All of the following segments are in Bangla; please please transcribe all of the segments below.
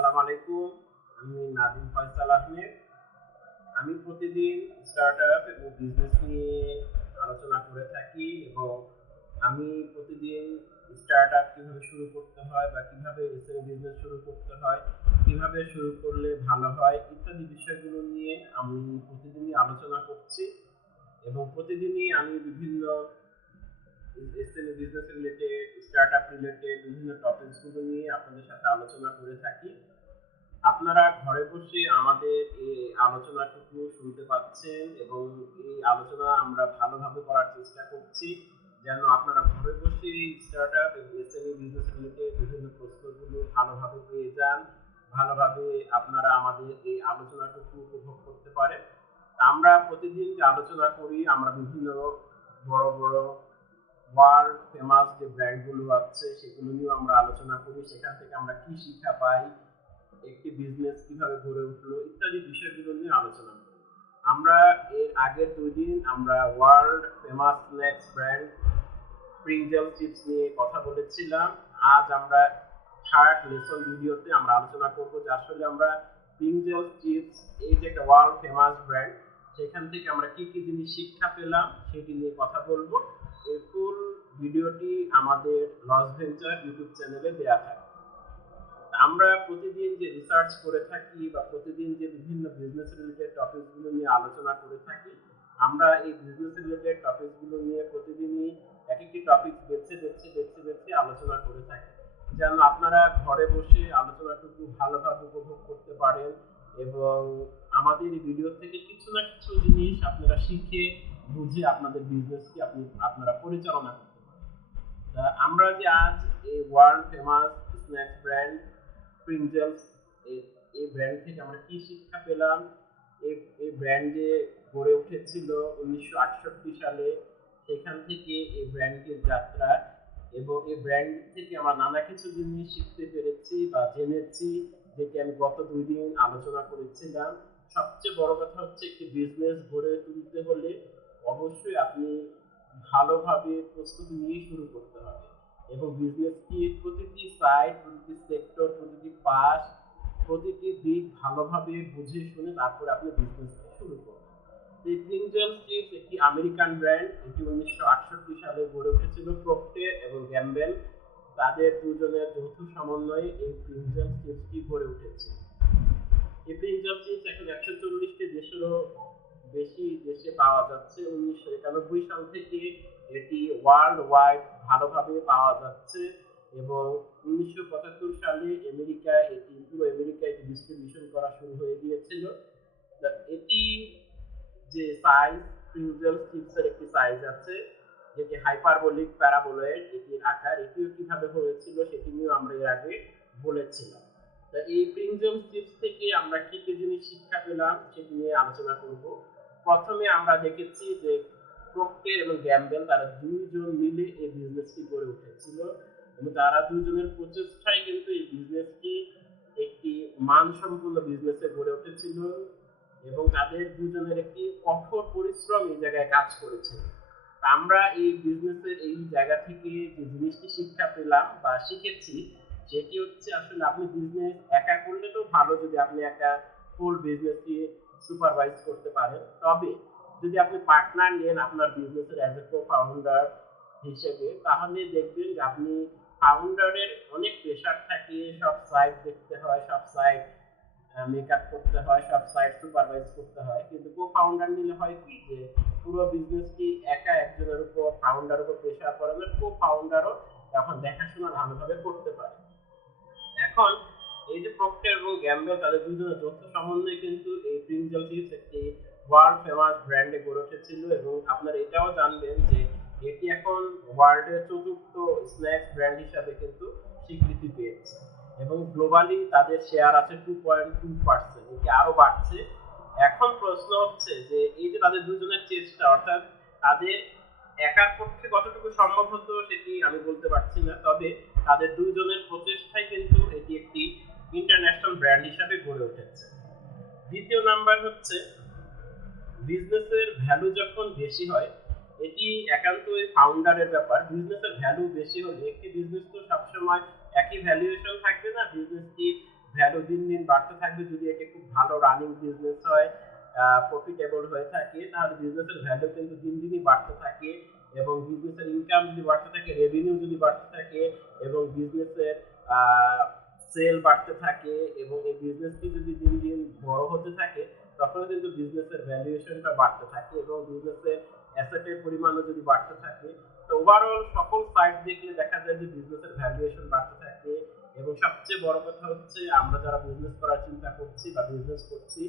আসসালামু আলাইকুম। আমি নাদিম ফয়সাল আহমেদ। আমি প্রতিদিন স্টার্টআপ এবং বিজনেস নিয়ে আলোচনা করে থাকি এবং আমি প্রতিদিন স্টার্টআপ কীভাবে শুরু করতে হয় বা কীভাবে এসএমই বিজনেস শুরু করতে হয়, কীভাবে শুরু করলে ভালো হয় ইত্যাদি বিষয়গুলো নিয়ে আমি প্রতিদিনই আলোচনা করছি এবং প্রতিদিনই আমি বিভিন্ন SME business related startup related বিভিন্ন টপিকসগুলো নিয়ে আপনাদের সাথে আলোচনা করে থাকি। আপনারা ঘরে বসে আমাদের এই আলোচনাটুকু শুনতে পাচ্ছেন এবং এই আলোচনা আমরা ভালোভাবে করার চেষ্টা করছি, যেন আপনারা ঘরে বসে স্টার্টআপ এবং এসএমই বিজনেস রিলেটেড বিভিন্ন প্রশ্নগুলো ভালোভাবে পেয়ে যান, ভালোভাবে আপনারা আমাদের এই আলোচনাটুকু উপভোগ করতে পারেন। আমরা প্রতিদিন যে আলোচনা করি, আমরা বিভিন্ন বড় বড় ওয়ার্ল্ড ফেমাস যে ব্র্যান্ডগুলো আছে, সেগুলো নিয়েও আমরা আলোচনা করি। সেখান থেকে আমরা কি শিক্ষা পাই, একটি বিজনেস কীভাবে গড়ে উঠল, ইত্যাদি বিষয়গুলো নিয়ে আলোচনা করি। আমরা এর আগের দুই দিন আমরা world famous snacks brand Pringle chips নিয়ে কথা বলেছিলাম। আজ আমরা থার্ড লেসন ভিডিওতে আমরা আলোচনা করব যে আসলে আমরা প্রিঞ্জেল চিপস এই যে একটা ওয়ার্ল্ড ফেমাস ব্র্যান্ড সেখান থেকে আমরা কি কি জিনিস শিক্ষা পেলাম, সেটি নিয়ে কথা বলব। এই ফুল ভিডিওটি আমাদের লস ভেঞ্চার ইউটিউব চ্যানেলে দেওয়া থাকে। আমরা প্রতিদিন যে রিসার্চ করে থাকি বা প্রতিদিন যে বিভিন্ন বিজনেস রিলেটেড টপিকসগুলো নিয়ে আলোচনা করে থাকি, আমরা এই বিজনেস রিলেটেড টপিকসগুলো নিয়ে প্রতিদিনই এক একটি টপিক বেছে বেছে বেছে বেছে আলোচনা করে থাকি। যেন আপনারা ঘরে বসে আলোচনাটুকু ভালোভাবে উপভোগ করতে পারেন এবং আমাদের ভিডিও থেকে কিছু না কিছু জিনিস আপনারা শিখে বুঝে আপনাদের বিজনেসকে আপনি, আপনারা পরিচালনা করতে পারেন। আমরা যে আজ এই world famous snacks brand Pringles এই ব্র্যান্ড থেকে আমরা কি শিক্ষা পেলাম? এই ব্র্যান্ডে গড়ে উঠেছিল উনিশশো আটষট্টি সালে, সেখান থেকে এই ব্র্যান্ডের যাত্রা এবং এই ব্র্যান্ড থেকে আমরা নানা কিছু জিনিস শিখতে পেরেছি বা জেনেছি, যেটি আমি গত দুই দিন আলোচনা করেছিলাম। সবচেয়ে বড় কথা হচ্ছে একটি বিজনেস গড়ে তুলতে হলে অবশ্যই আপনি ভালোভাবে প্রস্তুতি নিয়ে শুরু করতে হবে। এবং বিজনেসটি প্রতিটি সাইড প্রতিটি সেক্টর প্রতিটি পাস প্রতিটি দিক ভালোভাবে বুঝে শুনে তারপরে আপনি বিজনেসটি শুরু করবেন এই প্রিঞ্জেল চিপস একটি আমেরিকান ব্র্যান্ড এটি উনিশশো আটষট্টি সালে গড়ে উঠেছিল প্রক্টে এবং গ্যাম্বেল তাদের দুজনের যৌথ সমন্বয়ে এই প্রিঞ্জেল চিপসটি গড়ে উঠেছে। এই প্রিঞ্জেল চিপস এখন একশো চল্লিশটি দেশেরও দেশে পাওয়া যাচ্ছে, উনিশশো একানব্বই সাল থেকে এটি ওয়ার্ল্ড ওয়াইড ভালোভাবে পাওয়া যাচ্ছে এবং উনিশশো পঁচাত্তর সালে আমেরিকায়, এটি পুরো আমেরিকায় এটি ডিস্ট্রিবিউশন করা শুরু হয়ে গিয়েছিল। এটি যে সাইজ প্রিন্সেল চিপসের একটি সাইজ আছে, যেটি হাইপারবোলিক প্যারাবোলয়েড এটির আকার, এটিও কীভাবে হয়েছিল সেটি নিয়েও আমরা এর আগে বলেছিলাম। তা এই প্রিন্সেল চিপস থেকে আমরা কি কি জিনিস শিক্ষা পেলাম সেটি নিয়ে আলোচনা করব। প্রথমে আমরা দেখেছি যে প্রক্টের এবং গ্যাম্বেল তারা দুইজন মিলে এই বিজনেসটি গড়ে উঠেছিল এবং তারা দুজনের প্রচেষ্টায় কিন্তু এই বিজনেসটি একটি মানসম্পন্ন বিজনেসে গড়ে উঠেছিল এবং তাদের দুজনের একটি কঠোর পরিশ্রম এই জায়গায় কাজ করেছে। আমরা এই বিজনেসের এই জায়গা থেকে যে জিনিসটি শিক্ষা পেলাম বা শিখেছি সেটি হচ্ছে আসলে আপনি বিজনেস একা করলে তো ভালো, যদি আপনি একটা ফুল বিজনেসটি সুপারভাইজ করতে পারেন। তবে যদি আপনি পার্টনার নেন আপনার বিজনেসের অ্যাজ এ কো ফাউন্ডার হিসেবে, তাহলে দেখবেন যে আপনি ফাউন্ডারের অনেক প্রেশার থাকে। সব সাইট দেখতে হয়, সব সাইট মেকআপ করতে হয়, সব সাইট সুপারভাইজ করতে হয়। কিন্তু কো ফাউন্ডার নিলে হয় কি যে, পুরো বিজনেসটি একা একজনের উপর ফাউন্ডার উপর প্রেশার পড়ে না কো ফাউন্ডারও তখন দেখাশোনা ভালোভাবে করতে পারে। এখন এই যে প্রক্টর এবং গ্যাম্বেল তাদের দুজনের যৌথ সমন্বয়ে কিন্তু এই প্রিঞ্জল চিপস একটি ওয়ার্ল্ড ফেমাস ব্র্যান্ডে গড়ে উঠেছিল এবং আপনারা এটাও জানবেন যে এটি এখন ওয়ার্ল্ডের চতুর্থ স্ন্যাক্স ব্র্যান্ড হিসাবে কিন্তু স্বীকৃতি পেয়েছে এবং গ্লোবালি তাদের শেয়ার আছে টু পয়েন্ট টু পার্সেন্ট এটি আরও বাড়ছে। এখন প্রশ্ন হচ্ছে যে এই যে তাদের দুজনের চেষ্টা, অর্থাৎ তাদের একার পক্ষে কতটুকু সম্ভব হতো সেটি আমি বলতে পারছি না। তবে তাদের দুইজনের প্রচেষ্টায় কিন্তু এটি একটি ইন্টারন্যাশনাল ব্র্যান্ড হিসাবে গড়ে উঠেছে। দ্বিতীয় নাম্বার হচ্ছে বিজনেসের ভ্যালু যখন বেশি হয়, এটি একান্তই ফাউন্ডারের ব্যাপার। বিজনেসের ভ্যালু বেশি হলে একটি বিজনেস তো সবসময় একই ভ্যালুয়েশন থাকবে না। বিজনেসটি ভ্যালু দিন দিন বাড়তে থাকবে। যদি এটি খুব ভালো রানিং বিজনেস হয় প্রফিটেবল হয়ে থাকে, তাহলে বিজনেসের ভ্যালু কিন্তু দিন দিনই বাড়তে থাকে এবং বিজনেসের ইনকাম যদি বাড়তে থাকে রেভিনিউ যদি বাড়তে থাকে এবং বিজনেসের সেল বাড়তে থাকে এবং এই বিজনেসটি যদি দিন দিন বড় হতে থাকে তখন কিন্তু বিজনেসের ভ্যালুয়েশনটা বাড়তে থাকে এবং বিজনেসের অ্যাসেটের পরিমাণও যদি বাড়তে থাকে। তো ওভারঅল সকল সাইড দেখলে দেখা যায় যে বিজনেসের ভ্যালুয়েশন বাড়তে থাকে এবং সবচেয়ে বড় কথা হচ্ছে আমরা যারা বিজনেস করার চিন্তা করছি বা বিজনেস করছি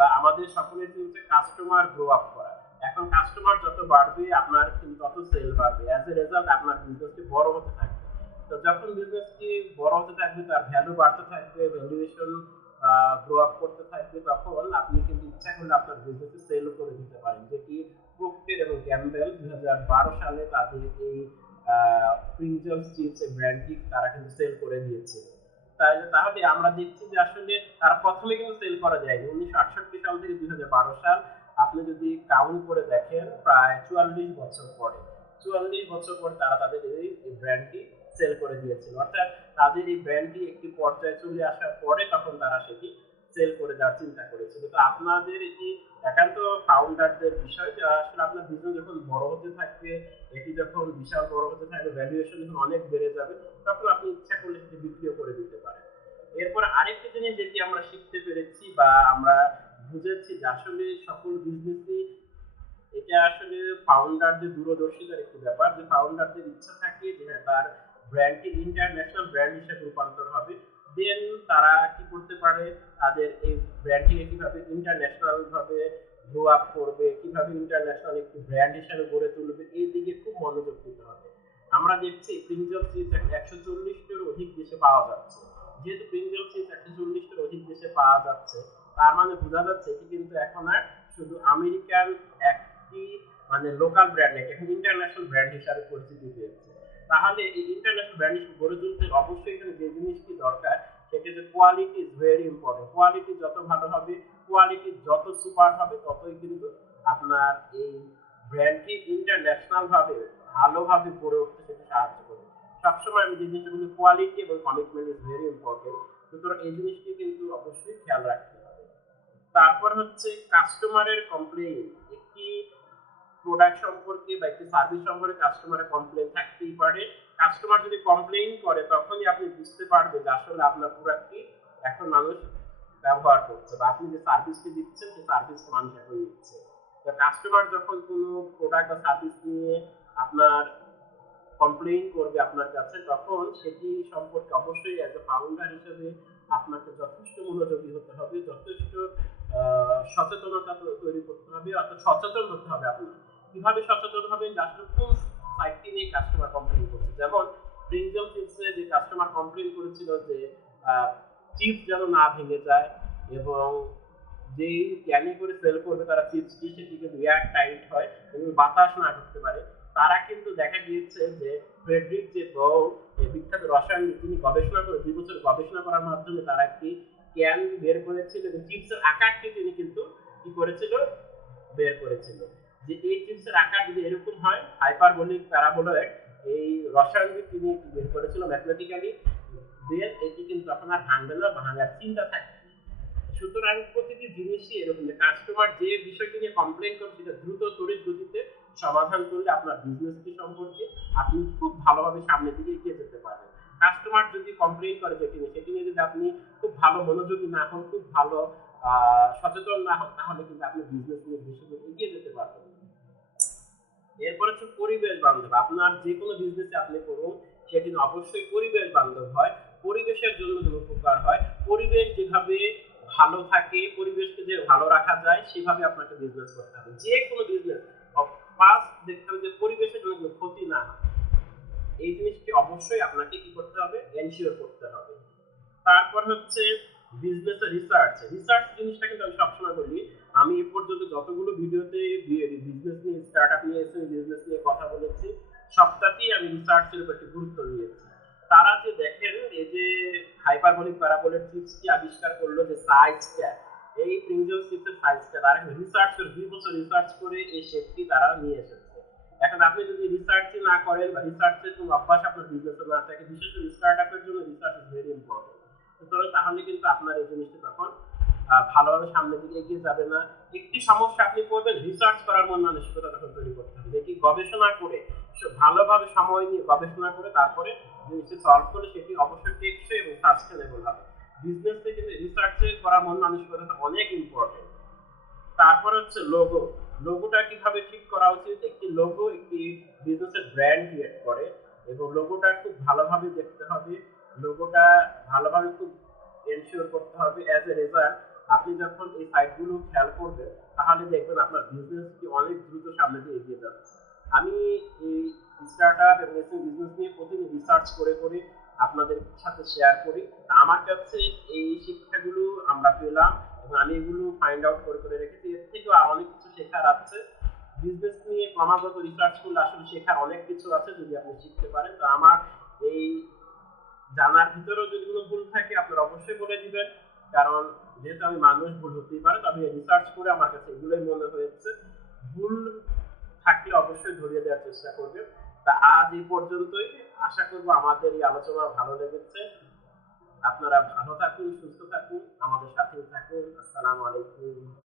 বা আমাদের সকলের হচ্ছে কাস্টমার গ্রো আপ করা। এখন কাস্টমার যত বাড়বে, আপনার তত সেল বাড়বে। অ্যাজ এ রেজাল্ট আপনার বিজনেসটি বড় হতে থাকবে। তো যখন বিজনেসটি বড় হতে থাকবে, তার ভ্যালু বাড়তে থাকবে ভ্যালুয়েশন গ্রো আপ করতে থাকবে, তখন আপনি কিন্তু ইচ্ছা করলে আপনার বিজনেসে সেল করে দিতে পারেন। যেটি প্রক্টের এবং ক্যাম্বেল দুই সালে তাদের এই প্রিঞ্জল চিপস এই ব্র্যান্ডটি তারা কিন্তু সেল করে দিয়েছে। তাহলে তাহলে আমরা দেখছি যে আসলে তার প্রথমে কিন্তু সেল করা যায়নি। উনিশশো আটষট্টি সাল থেকে দু হাজার বারো সাল আপনি যদি কাউন্ট করে দেখেন, প্রায় চুয়াল্লিশ বছর পরে, চুয়াল্লিশ বছর পরে তারা তাদের এই ব্র্যান্ডটি সেল করে দিয়েছিল। অর্থাৎ তাদের এই ব্র্যান্ডটি একটি পর্যায়ে চলে আসার পরে তখন তারা সেটি সেল করে দেওয়ার চিন্তা করেছিল তো আপনাদের এটি একান্ত ফাউন্ডারদের বিষয় যে আসলে আপনার বিজনেস যখন বড় হতে থাকবে, এটি যখন বিশাল বড় হতে থাকবে ভ্যালুয়েশন যখন অনেক বেড়ে যাবে, তখন আপনি ইচ্ছা করলে সেটি বিক্রিও করে দিতে পারেন। এরপর আরেকটা জিনিস যেটি আমরা শিখতে পেরেছি বা আমরা বুঝেছি যে আসলে সকল বিজনেসই এটা আসলে ফাউন্ডারদের দূরদর্শিতার একটি ব্যাপার, যে ফাউন্ডারদের ইচ্ছা থাকে যে হ্যাঁ তার ব্র্যান্ডটি ইন্টারন্যাশনাল ব্র্যান্ড হিসেবে রূপান্তর হবে। দেন তারা কি করতে পারে? তাদের এই ব্র্যান্ডটিকে কীভাবে ইন্টারন্যাশনাল ভাবে গ্রো আপ করবে? কীভাবে ইন্টারন্যাশনাল একটি ব্র্যান্ড হিসেবে গড়ে তুলবে? এই দিকে খুব মনোযোগ দিতে হবে। আমরা দেখছি প্রিন্সল চিপস একশো চল্লিশটির অধিক দেশে পাওয়া যাচ্ছে। যেহেতু প্রিন্সল চিপস একশো চল্লিশটির অধিক দেশে পাওয়া যাচ্ছে, তার মানে বোঝা যাচ্ছে এটি কিন্তু এখন আর শুধু আমেরিকান একটি মানে লোকাল ব্র্যান্ড এখন ইন্টারন্যাশনাল ব্র্যান্ড হিসাবে পরিচিতি পেয়েছে। তাহলে এই ইন্টারন্যাশনাল ব্র্যান্ড গড়ে তুলতে অবশ্যই এখানে যে জিনিসটি দরকার যে quality is very important quality যত ভালো হবে কোয়ালিটি যত সুপার হবে, ততই কিন্তু আপনার এই ব্র্যান্ডটি ইন্টারন্যাশনাল ভাবে, ভালোভাবে গড়ে উঠতে সেটা সাহায্য করবে। সবসময় আমি যে জিনিসটা বলি কোয়ালিটি এবং কমিটমেন্ট ইজ ভেরি ইম্পর্টেন্ট সুতরাং এই জিনিসটি কিন্তু অবশ্যই খেয়াল রাখতে হবে। তারপর হচ্ছে কাস্টমারের কমপ্লেইন একটি প্রোডাক্ট সম্পর্কে বা একটি সার্ভিস সম্পর্কে কাস্টমারের কমপ্লেন থাকতেই পারে। কাস্টমার যদি কমপ্লেইন করে, তখনই আপনি বুঝতে পারবেন যে আসলে আপনার প্রোডাক্টটি এখন মানুষ ব্যবহার করছে বা আপনি যে সার্ভিসটি দিচ্ছেন, সেই সার্ভিস মানুষ এখন নিচ্ছে। তো কাস্টমার যখন কোনো প্রোডাক্ট বা সার্ভিস নিয়ে আপনার কমপ্লেইন করবে আপনার কাছে, তখন সেটি সম্পর্কে অবশ্যই অ্যাজ এ ফাউন্ডার হিসেবে আপনাকে যথেষ্ট মনোযোগী হতে হবে, যথেষ্ট সচেতনতা তৈরি করতে হবে, অর্থাৎ সচেতন হতে হবে আপনার কীভাবে সচেতন হবে নিয়ে কাস্টমার কমপ্লেন করছে? যেমন প্রিন্সল চিপসে যে কাস্টমার কমপ্লেন করেছিল যে চিপস যেন না ভেঙে যায় এবং যেই ক্যানি করে সেল করবে তারা চিপসটি সেটিকে এয়ার টাইট হয় এবং বাতাস না করতে পারে। তারা কিন্তু দেখা গিয়েছে যে ফ্রেডরিক যে বউ বিখ্যাত রসায়ন তিনি গবেষণা করে, দুই বছর গবেষণা করার মাধ্যমে তারা একটি ক্যান বের করেছিল এবং চিপসের আকারটি তিনি কিন্তু কি করেছিল? বের করেছিল। যে এই চিপসের আকার যদি এরকম হয় হাইপারবোলিক প্যারাবোলয়েড এই রসায়নটি তিনি বের করেছিল ম্যাথমেটিক্যালি দেন এটি কিন্তু তখন আর ভাঙবে না ভাঙার চিন্তা থাকে। সুতরাং প্রতিটি জিনিসই এরকম যে কাস্টমার যে বিষয়টি নিয়ে কমপ্লেন করছে সেটা দ্রুত তড়িৎ গতিতে সমাধান করলে আপনার বিজনেসটি সম্পর্কে আপনি খুব ভালোভাবে সামনের দিকে এগিয়ে যেতে পারবেন। কাস্টমার যদি কমপ্লেন করে যেটি নিয়ে সেটি নিয়ে যদি আপনি খুব ভালো মনোযোগী না হন, খুব ভালো সচেতন না হন, তাহলে কিন্তু আপনি বিজনেস নিয়ে বেশি এগিয়ে যেতে পারবেন। এরপর হচ্ছে পরিবেশ বান্ধব। আপনার যে কোনো বিজনেসে আপনি করুন সেটি অবশ্যই পরিবেশ বান্ধব হয়। পরিবেশের জন্য যেন উপকার হয়। পরিবেশ যেভাবে ভালো থাকে, পরিবেশকে যে ভালো রাখা যায়, সেভাবে আপনাকে বিজনেস করতে হবে। যে কোনো বিজনেস ফার্স্ট দেখতে হবে যে পরিবেশের জন্য ক্ষতি না হয়। এই জিনিসটি অবশ্যই আপনাকে কি করতে হবে? এনশিওর করতে হবে। তারপর হচ্ছে বিজনেস রিসার্চ রিসার্চ জিনিসটা কিন্তু আমি সবসময় বলি, আমি এ পর্যন্ত যতগুলো ভিডিওতে স্টার্ট আপ নিয়ে এসে বিজনেস নিয়ে কথা বলেছি। সবটাতেই আমি রিসার্চের উপর একটি গুরুত্ব দিয়েছি। তারা যে দেখেন, এই যে হাইপারবোলিক প্যারাবোলিক চিপসটি আবিষ্কার করল যে সাইজটা এই প্রিঞ্জল চিপসের সাইজটা তারা রিসার্চ করে দুই বছর রিসার্চ করে এই শেপটি তারা নিয়ে এসেছে। এখন আপনি যদি রিসার্চই না করেন বা রিসার্চের কোনো অভ্যাস আপনার বিজনেসে না থাকে, বিশেষ করে স্টার্ট আপের জন্য রিসার্চ ভেরি ইম্পর্টেন্ট সুতরাং তাহলে কিন্তু আপনার এই জিনিসটা তখন ভালোভাবে সামনের দিকে এগিয়ে যাবে না। একটি সমস্যা আপনি করবেন রিসার্চ করার মন মানসিকতা তখন তৈরি করতে হবে। যেটি গবেষণা করে ভালোভাবে সময় নিয়ে গবেষণা করে তারপরে জিনিসটি সলভ করে সেটি অবশ্যই টেকসই এবং সাস্টেনেবল হবে। বিজনেস থেকে রিসার্চে করা মন মানসিকতাটা অনেক ইম্পর্টেন্ট তারপর হচ্ছে লোগো লোগোটা কীভাবে ঠিক করা উচিত? একটি লোগো একটি বিজনেসের ব্র্যান্ড ক্রিয়েট করে এবং লোগোটা খুব ভালোভাবে দেখতে হবে। লোগোটা ভালোভাবে খুব এনশিওর করতে হবে অ্যাজ এ রেজাল্ট আপনি যখন এই সাইটগুলো খেয়াল করবেন, তাহলে দেখবেন আপনার বিজনেসটি অনেক দ্রুত সামনে দিয়ে এগিয়ে যাবে আমি এই স্টার্ট আপ এবং এসএম বিজনেস নিয়ে প্রতিদিন রিসার্চ করে করে আপনাদের সাথে শেয়ার করি। আমার কাছে এই শিক্ষাগুলো আমরা পেলাম এবং আমি এগুলো ফাইন্ড আউট করে করে রেখেছি। এর থেকেও আর অনেক কিছু শেখার আছে। বিজনেস নিয়ে ক্রমাগত রিসার্চ করলে আসলে শেখার অনেক কিছু আছে যদি আপনি শিখতে পারেন। তো আমার এই জানার ভিতরেও যদি কোনো ভুল থাকে, আপনারা অবশ্যই বলে দিবেন। কারণ যেহেতু আমি মানুষ, ভুল হতেই পারে, তবে রিসার্চ করে আমার কাছে এগুলোই মনে হয়েছে। ভুল থাকলে অবশ্যই ধরিয়ে দেওয়ার চেষ্টা করবে। তা আজ এই পর্যন্তই। আশা করব আমাদের এই আলোচনা ভালো লেগেছে। আপনারা ভালো থাকুন, সুস্থ থাকুন, আমাদের সাথেই থাকুন। আসসালামু আলাইকুম।